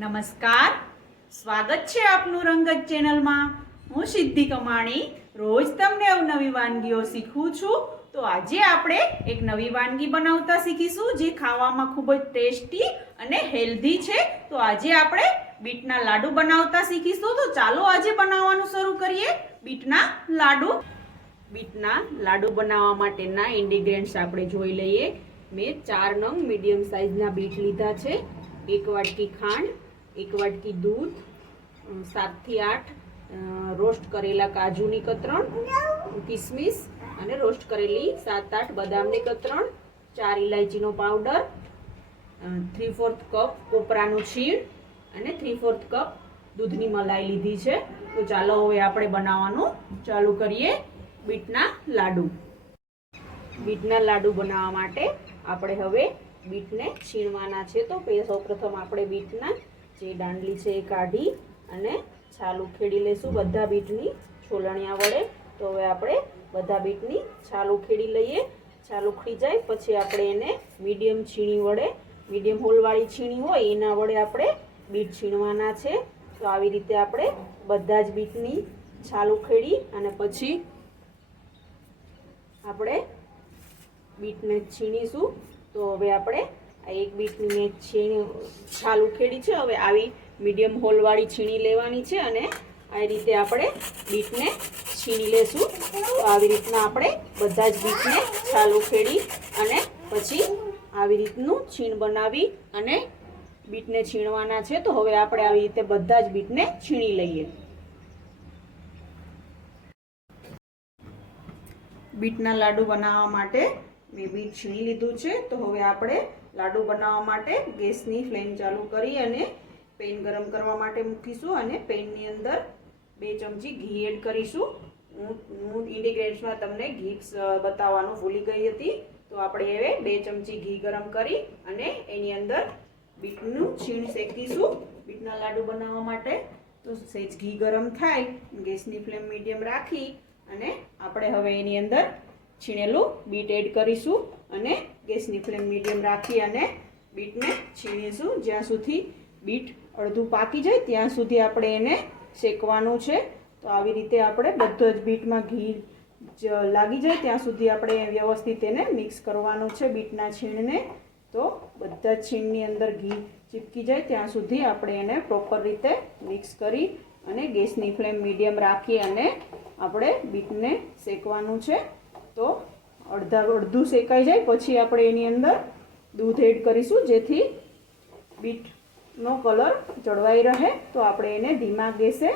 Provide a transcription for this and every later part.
નમસ્કાર, સ્વાગત છે આપનું રંગત ચેનલમાં। હું સિદ્ધિ કમાણી રોજ તમને અવનવી વાનગીઓ શીખવું છું। તો આજે આપણે એક નવી વાનગી બનાવતા શીખીશું જે ખાવામાં ખૂબ જ ટેસ્ટી અને હેલ્ધી છે। તો આજે આપણે બીટના લાડુ બનાવતા શીખીશું। તો ચાલો આજે બનાવવાનું શરૂ કરીએ। બીટના લાડુ બનાવવા માટેના ઇન્ગ્રેડિયન્ટ્સ આપણે જોઈ લઈએ। મેં 4 નંગ મીડિયમ સાઇઝના બીટ લીધા છે। 1 વાટકી ખાંડ, 1 વાટકી દૂધ, 7 થી 8 રોસ્ટ કરેલા કાજુની કતરણ, કિસમિસ અને રોસ્ટ કરેલી 7-8 બદામની કતરણ, 4 ઇલાયચીનો પાવડર, 3/4 કપ કોપરાનું છીણ અને 3/4 કપ દૂધની મલાઈ લીધી છે। તો ચાલો હવે આપણે બનાવવાનું ચાલુ કરીએ। બીટના લાડુ બનાવવા માટે આપણે હવે બીટને છીણવાના છે। તો સૌપ્રથમ આપણે બીટના જે દાંડલી છે એ કાઢી અને છાલ ઉખેડી લઈશું બધા બીટની છોલણિયા વડે। તો હવે આપણે બધા બીટની છાલ ઉખેડી લઈએ। છાલ ઉખડી જાય પછી આપણે એને મીડિયમ હોલવાળી છીણી હોય એના વડે આપણે બીટ છીણવાના છે। તો આવી રીતે આપણે બધા જ બીટની છાલ ઉખેડી અને પછી આપણે બીટને છીણીશું। તો હવે આપણે આ એક બીટની મેં છાલ ઉખેડી છે। હવે આવી મીડિયમ હોલવાળી છીણી લેવાની છે અને આ રીતે આપણે બીટને છીણી લેશું। તો આવી રીતના આપણે બધા જ બીટને છાલ ઉખેડી અને પછી આવી રીતનું છીણ બનાવી અને બીટને છીણવાના છે। તો હવે આપણે આવી રીતે બધા જ બીટને છીણી લઈએ। બીટના લાડુ બનાવવા માટે મેં બીટ છીણી લીધું છે। તો હવે આપણે લાડુ બનાવવા માટે ગેસની ફ્લેમ ચાલુ કરી અને પેન ગરમ કરવા માટે મૂકીશું અને પેનની અંદર 2 ચમચી ઘી એડ કરીશું। હું ઇન્ગ્રેડિયન્ટ્સમાં તમને ઘી બતાવવાનું ભૂલી ગઈ હતી। તો આપણે હવે 2 ચમચી ઘી ગરમ કરી અને એની અંદર બીટનું છીણ શેકીશું બીટના લાડુ બનાવવા માટે। તો સહેજ ઘી ગરમ થાય, ગેસની ફ્લેમ મીડિયમ રાખી અને આપણે હવે એની અંદર છીણેલું બીટ એડ કરીશું અને ગેસની ફ્લેમ મીડિયમ રાખી અને બીટને છીણીશું। જ્યાં સુધી બીટ અડધું પાકી જાય ત્યાં સુધી આપણે એને શેકવાનું છે। તો આવી રીતે આપણે બધા જ બીટમાં ઘી લાગી જાય ત્યાં સુધી આપણે વ્યવસ્થિત એને મિક્સ કરવાનું છે બીટના છીણને। તો બધા જ છીણની અંદર ઘી ચીપકી જાય ત્યાં સુધી આપણે એને પ્રોપર રીતે મિક્સ કરી અને ગેસની ફ્લેમ મીડિયમ રાખી અને આપણે બીટને શેકવાનું છે। તો અડધું શેકાઈ જાય પછી આપણે એની અંદર દૂધ એડ કરીશું જેથી બીટનો કલર જળવાઈ રહે। તો આપણે એને ધીમા ગેસે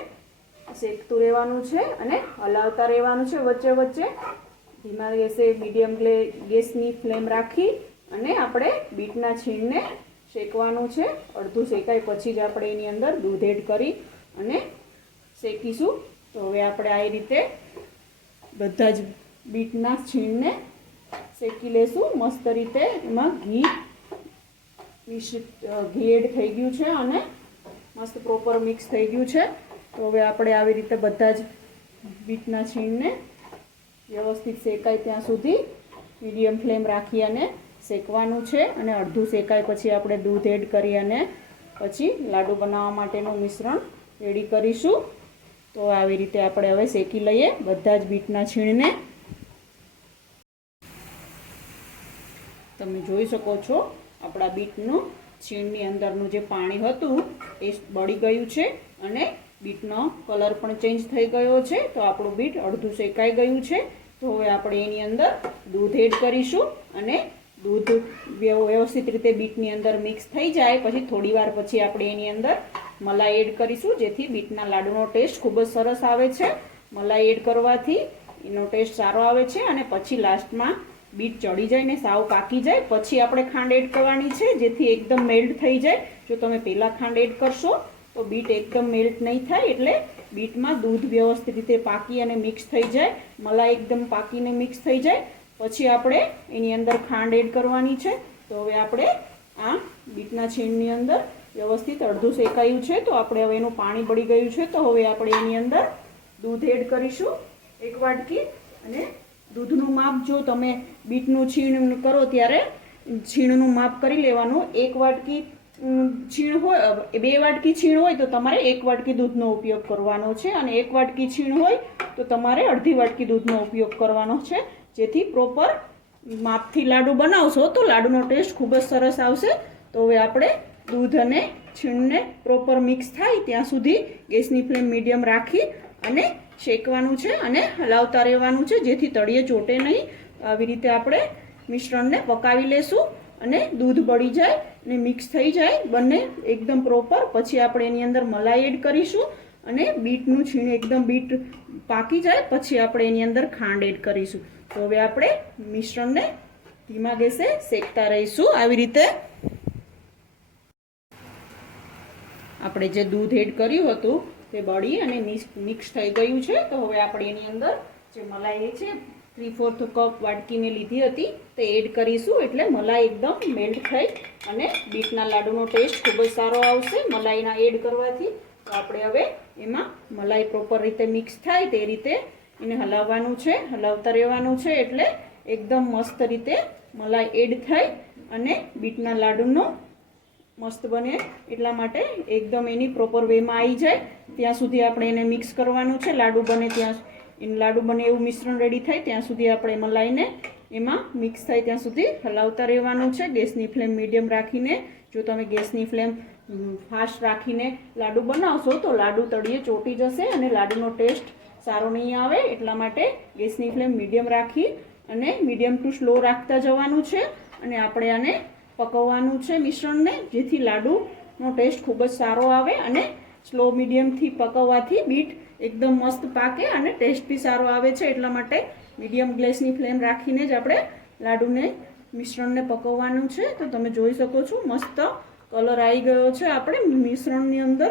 શેકતું રહેવાનું છે અને હલાવતા રહેવાનું છે વચ્ચે વચ્ચે। ધીમા ગેસે મીડિયમ ગેસની ફ્લેમ રાખી અને આપણે બીટના છીણને શેકવાનું છે। અડધું શેકાય પછી જ આપણે એની અંદર દૂધ એડ કરી અને શેકીશું। તો હવે આપણે આ રીતે બધા જ બીટના છીણને શેકી લેશું મસ્ત રીતે। એમાં ઘી એડ થઈ ગયું છે અને મસ્ત પ્રોપર મિક્સ થઈ ગયું છે। તો હવે આપણે આવી રીતે બધા જ બીટના છીણને વ્યવસ્થિત શેકાય ત્યાં સુધી મીડિયમ ફ્લેમ રાખી અને શેકવાનું છે અને અડધું શેકાય પછી આપણે દૂધ એડ કરી અને પછી લાડુ બનાવવા માટેનું મિશ્રણ રેડી કરીશું। તો આવી રીતે આપણે હવે શેકી લઈએ બધા જ બીટના છીણને। તમે જોઈ શકો છો આપણા બીટનું છીણની અંદરનું જે પાણી હતું એ બળી ગયું છે અને બીટનો કલર પણ ચેન્જ થઈ ગયો છે। તો આપણું બીટ અડધું શેકાઈ ગયું છે। તો હવે આપણે એની અંદર દૂધ એડ કરીશું અને દૂધ વ્યવસ્થિત રીતે બીટની અંદર મિક્સ થઈ જાય પછી થોડી વાર પછી આપણે એની અંદર મલાઈ એડ કરીશું જેથી બીટના લાડુનો ટેસ્ટ ખૂબ જ સરસ આવે છે। મલાઈ એડ કરવાથી એનો ટેસ્ટ સારો આવે છે અને પછી લાસ્ટમાં બીટ ચડી જાય ને સાવ પાકી જાય પછી આપણે ખાંડ એડ કરવાની છે જેથી એકદમ મેલ્ટ થઈ જાય। જો તમે પહેલાં ખાંડ એડ કરશો તો બીટ એકદમ મેલ્ટ નહીં થાય એટલે બીટમાં દૂધ વ્યવસ્થિત રીતે પાકી અને મિક્સ થઈ જાય, મલાઈ એકદમ પાકીને મિક્સ થઈ જાય પછી આપણે એની અંદર ખાંડ એડ કરવાની છે। તો હવે આપણે આ બીટના છીણની અંદર વ્યવસ્થિત અડધું શેકાયું છે। તો આપણે હવે એનું પાણી બળી ગયું છે। તો હવે આપણે એની અંદર દૂધ એડ કરીશું 1 વાટકી અને દૂધનું માપ જો તમે બીટનું છીણ કરો ત્યારે છીણનું માપ કરી લેવાનું। 1 વાટકી છીણ હોય, 2 વાટકી છીણ હોય તો તમારે 1 વાટકી દૂધનો ઉપયોગ કરવાનો છે, અને 1 વાટકી છીણ હોય તો તમારે અડધી વાટકી દૂધનો ઉપયોગ કરવાનો છે, જેથી પ્રોપર માપથી લાડુ બનાવશો તો લાડુનો ટેસ્ટ ખૂબ જ સરસ આવશે. તો હવે આપણે દૂધ અને છીણને પ્રોપર મિક્સ થાય ત્યાં સુધી ગેસની ફ્લેમ મીડિયમ રાખી અને શેકવાનું છે અને હલાવતા રહેવાનું છે, જેથી તળિયે ચોટે નહીં. આવી રીતે આપણે મિશ્રણને પકાવી લેશું અને દૂધ બળી જાય અને મિક્સ થઈ જાય બંને એકદમ પ્રોપર. પછી આપણે એની અંદર મલાઈ એડ કરીશું અને બીટનું છીણ એકદમ બીટ પાકી જાય પછી આપણે એની અંદર ખાંડ એડ કરીશું. તો હવે આપણે મિશ્રણને ધીમા ગેસે શેકતા રહીશું. આવી રીતે આપણે જે દૂધ એડ કર્યું હતું તે બળી અને મિક્સ થઈ ગયું છે. તો હવે આપણે એની અંદર જે મલાઈ છે 3/4 કપ વાટકી મેં લીધી હતી તે એડ કરીશું, એટલે મલાઈ એકદમ મેલ્ટ થઈ અને બીટના લાડુનો ટેસ્ટ ખૂબ જ સારો આવશે મલાઈના એડ કરવાથી. તો આપણે હવે એમાં મલાઈ પ્રોપર રીતે મિક્સ થાય તે રીતે એને હલાવવાનું છે, હલાવતા રહેવાનું છે, એટલે એકદમ મસ્ત રીતે મલાઈ એડ થાય અને બીટના લાડુનો મસ્ત બને. એટલા માટે એકદમ એની પ્રોપર વેમાં આવી જાય ત્યાં સુધી આપણે એને મિક્સ કરવાનું છે. લાડુ બને એવું મિશ્રણ રેડી થાય ત્યાં સુધી આપણે મલાઈને એમાં મિક્સ થાય ત્યાં સુધી હલાવતા રહેવાનું છે, ગેસની ફ્લેમ મીડિયમ રાખીને. જો તમે ગેસની ફ્લેમ ફાસ્ટ રાખીને લાડુ બનાવશો તો લાડુ તળિયે ચોટી જશે અને લાડુનો ટેસ્ટ સારો નહીં આવે. એટલા માટે ગેસની ફ્લેમ મીડિયમ રાખી અને મીડિયમ ટુ સ્લો રાખતા જવાનું છે અને આપણે આને પકવવાનું છે મિશ્રણને, જેથી લાડુનો ટેસ્ટ ખૂબ જ સારો આવે અને સ્લો મીડિયમથી પકવવાથી બીટ એકદમ મસ્ત પાકે અને ટેસ્ટ બી સારો આવે છે. એટલા માટે મીડિયમ ગેસની ફ્લેમ રાખીને જ આપણે લાડુને મિશ્રણને પકવવાનું છે. તો તમે જોઈ શકો છો મસ્ત કલર આવી ગયો છે આપણે મિશ્રણની અંદર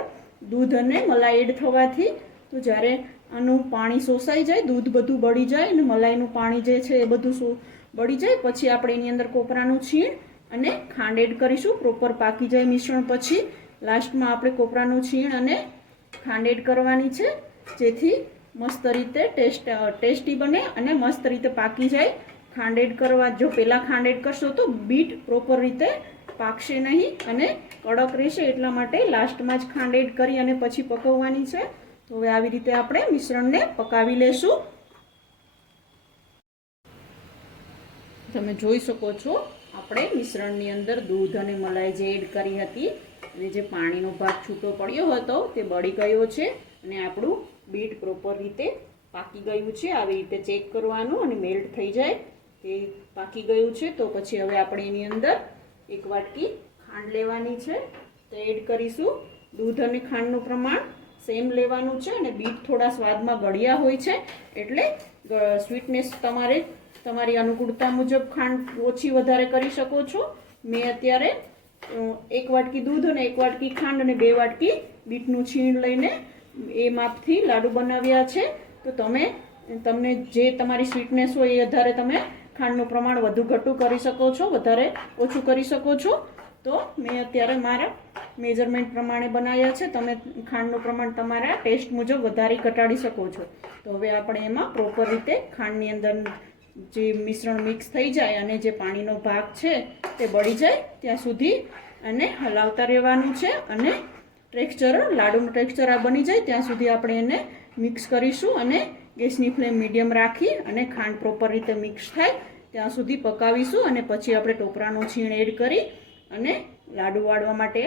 દૂધ અને મલાઈ એડ થવાથી. તો જ્યારે આનું પાણી શોષાઈ જાય, દૂધ બધું બળી જાય અને મલાઈનું પાણી જે છે એ બધું બળી જાય પછી આપણે એની અંદર કોપરાનું છીણ અને ખાંડ એડ કરીશું. પ્રોપર પાકી જાય મિશ્રણ પછી લાસ્ટમાં આપણે કોપરાનું છીણ અને ખાંડ એડ કરવાની છે, જેથી મસ્ત રીતે ટેસ્ટી બને અને મસ્ત રીતે પાકી જાય. ખાંડ એડ કરવા, જો પહેલાં ખાંડ એડ કરશો તો બીટ પ્રોપર રીતે પાકશે નહીં અને કડક રહેશે. એટલા માટે લાસ્ટમાં જ ખાંડ એડ કરી અને પછી પકવવાની છે. તો હવે આવી રીતે આપણે મિશ્રણને પકાવી લેશું. તમે જોઈ શકો છો આપણે મિશ્રણની અંદર દૂધ અને મલાઈ જે એડ કરી હતી અને જે પાણીનો ભાગ છૂટો પડ્યો હતો તે બળી ગયો છે અને આપણું બીટ પ્રોપર રીતે પાકી ગયું છે. આવી રીતે ચેક કરવાનું અને મેલ્ટ થઈ જાય તે પાકી ગયું છે. તો પછી હવે આપણે એની અંદર 1 વાટકી ખાંડ લેવાની છે તે એડ કરીશું. દૂધ અને ખાંડનું પ્રમાણ સેમ લેવાનું છે અને બીટ થોડા સ્વાદમાં ગળ્યા હોય છે, એટલે સ્વીટનેસ તમારી અનુકૂળતા મુજબ ખાંડ ઓછી વધારે કરી શકો છો. મેં અત્યારે 1 વાટકી દૂધ અને 1 વાટકી ખાંડ અને 2 વાટકી બીટનું છીણ લઈને એ માપથી લાડુ બનાવ્યા છે. તો તમને જે તમારી સ્વીટનેસ હોય એ આધારે તમે ખાંડનું પ્રમાણ વધુ ઘટું કરી શકો છો, વધારે ઓછું કરી શકો છો. તો મેં અત્યારે મારા મેજરમેન્ટ પ્રમાણે બનાવ્યા છે. તમે ખાંડનું પ્રમાણ તમારા ટેસ્ટ મુજબ વધારી ઘટાડી શકો છો. તો હવે આપણે એમાં પ્રોપર રીતે ખાંડની અંદર જે મિશ્રણ મિક્સ થઈ જાય અને જે પાણીનો ભાગ છે તે બળી જાય ત્યાં સુધી અને હલાવતા રહેવાનું છે અને લાડુનું ટેક્સચર આ બની જાય ત્યાં સુધી આપણે એને મિક્સ કરીશું અને ગેસની ફ્લેમ મીડિયમ રાખી અને ખાંડ પ્રોપર રીતે મિક્સ થાય ત્યાં સુધી પકાવીશું. અને પછી આપણે ટોપરાનું છીણ એડ કરી અને લાડુ વાળવા માટે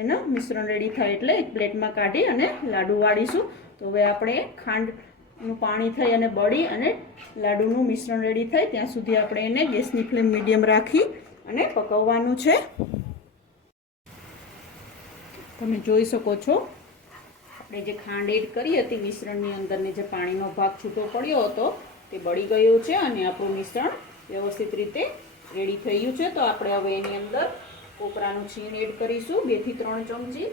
એનું મિશ્રણ રેડી થાય એટલે એક પ્લેટમાં કાઢી અને લાડુ વાળીશું. તો હવે આપણે ખાંડનું પાણી થઈ અને બળી અને લાડુનું મિશ્રણ રેડી થાય ત્યાં સુધી આપણે એને ગેસની ફ્લેમ મીડિયમ રાખી અને પકવવાનું છે. તમે જોઈ શકો છો આપણે જે ખાંડ એડ કરી હતી મિશ્રણની અંદરને જે પાણીનો ભાગ છૂટો પડ્યો હતો તે બળી ગયો છે અને આપણું મિશ્રણ વ્યવસ્થિત રીતે રેડી થઈ ગયું છે. તો આપણે હવે એની અંદર કોપરાનું છીણ એડ કરીશું 2 થી 3 ચમચી.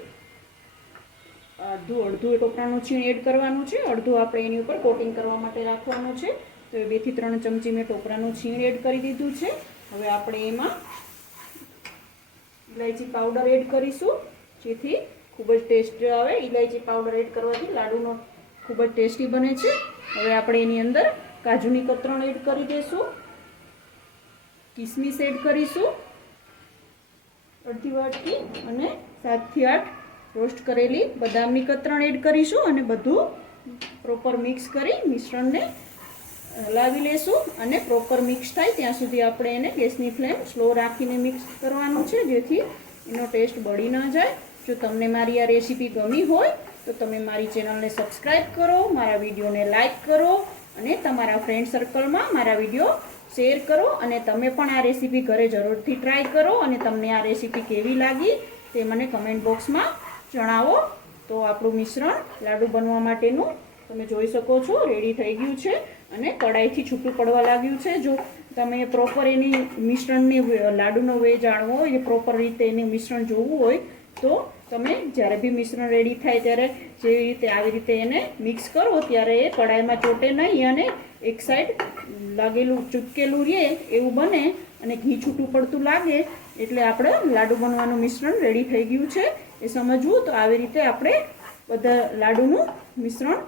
અડધું ટોપરાનું છીણ એડ કરવાનું છે, અડધું આપણે એની ઉપર કોટિંગ કરવા માટે રાખવાનું છે. તો 2 થી 3 ચમચી મેં ટોપરાનું છીણ એડ કરી દીધું છે. હવે આપણે એમાં ઇલાયચી પાવડર એડ કરીશું, જેથી ખૂબ જ ટેસ્ટી આવે. ઇલાયચી પાવડર એડ કરવાથી લાડુનો ખૂબ જ ટેસ્ટી બને છે. હવે આપણે એની અંદર કાજુની કતરણ એડ કરી દઈશું, કિસમિસ એડ કરીશું અડધી વાટકી અને 7 થી 8 રોસ્ટ કરેલી બદામની કતરણ એડ કરીશું અને બધું પ્રોપર મિક્સ કરી મિશ્રણને હલાવી લેશું અને પ્રોપર મિક્સ થાય ત્યાં સુધી આપણે એને ગેસની ફ્લેમ સ્લો રાખીને મિક્સ કરવાનું છે, જેથી એનો ટેસ્ટ બળી ન જાય. જો તમને મારી આ રેસીપી ગમી હોય તો તમે મારી ચેનલને સબસ્ક્રાઈબ કરો, મારા વિડીયોને લાઈક કરો અને તમારા ફ્રેન્ડ સર્કલમાં મારા વિડીયો શેર કરો અને તમે પણ આ રેસીપી ઘરે જરૂરથી ટ્રાય કરો અને તમને આ રેસીપી કેવી લાગી તે મને કમેન્ટ બોક્સમાં જણાવો. તો આપણું મિશ્રણ લાડુ બનવા માટેનું તમે જોઈ શકો છો રેડી થઈ ગયું છે અને કડાઈથી છૂટું પડવા લાગ્યું છે. જો તમે પ્રોપર એની મિશ્રણની લાડુનો વે જાણવો હોય, પ્રોપર રીતે એનું મિશ્રણ જોવું હોય તો તમે જ્યારે બી મિશ્રણ રેડી થાય ત્યારે જેવી રીતે આવી રીતે એને મિક્સ કરો ત્યારે એ કડાઈમાં ચોટે નહીં અને એક સાઈડ લાગેલું ચૂપકેલું રહે એવું બને અને ઘી છૂટું પડતું લાગે એટલે આપણે લાડુ બનવાનું મિશ્રણ રેડી થઈ ગયું છે એ સમજવું. તો આવી રીતે આપણે બધા લાડુનું મિશ્રણ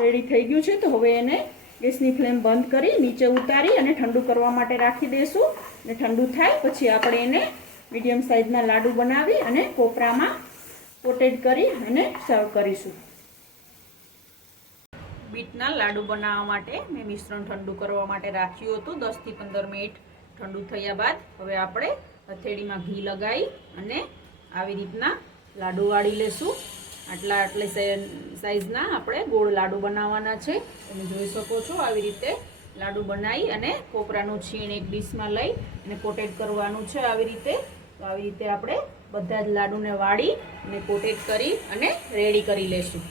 રેડી થઈ ગયું છે. તો હવે એને ગેસની ફ્લેમ બંધ કરી નીચે ઉતારી અને ઠંડુ કરવા માટે રાખી દઈશું અને ઠંડુ થાય પછી આપણે એને મીડિયમ સાઇઝના લાડુ બનાવી અને કોપરામાં કોટેડ કરી અને સર્વ કરીશું. બીટના લાડુ બનાવવા માટે મેં મિશ્રણ ઠંડુ કરવા માટે રાખ્યું હતું. 10 થી 15 મિનિટ ઠંડુ થયા બાદ હવે આપણે હથેળીમાં ઘી લગાવી અને આવી રીતના લાડુ વાળી લેશું. આટલી સાઈઝના આપણે ગોળ લાડુ બનાવવાના છે. તમે જોઈ શકો છો આવી રીતે લાડુ બનાવી અને કોપરાનું છીણ એક ડીશમાં લઈ અને કોટેડ કરવાનું છે આવી રીતે. તો આવી રીતે આપણે બધા જ લાડુને વાળી અને કોટેડ કરી અને રેડી કરી લેશું.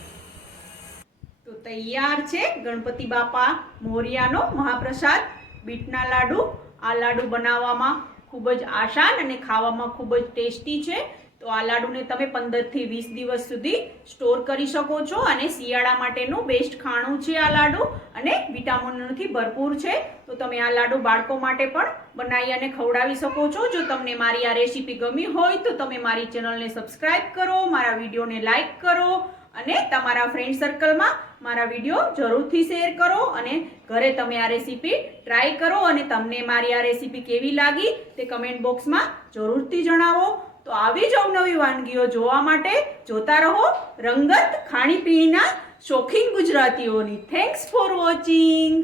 તો તૈયાર છે ગણપતિ બાપા મોરિયાનો મહાપ્રસાદ બીટના લાડુ. આ લાડુ બનાવવામાં ખૂબ જ આસાન અને ખાવામાં ખૂબ જ ટેસ્ટી છે. તો આ લાડુને તમે 15 થી 20 દિવસ સુધી સ્ટોર કરી શકો છો અને શિયાળા માટેનું બેસ્ટ ખાણું છે આ લાડુ અને વિટામિનોથી ભરપૂર છે. તો તમે આ લાડુ બાળકો માટે પણ બનાવી અને ખવડાવી શકો છો. જો તમને મારી આ રેસીપી ગમી હોય તો તમે મારી ચેનલને સબસ્ક્રાઈબ કરો, મારા વિડીયોને લાઈક કરો અને તમારા ફ્રેન્ડ સર્કલમાં મારા વિડીયો જરૂરથી શેર કરો અને ઘરે તમે આ રેસીપી ટ્રાય કરો અને તમને મારી આ રેસીપી કેવી લાગી તે કમેન્ટ બોક્સમાં જરૂરથી જણાવો. તો આવી જ અવનવી વાનગીઓ જોવા માટે જોતા રહો રંગત ખાણીપીણીના શોખીન ગુજરાતીઓની. Thanks for watching.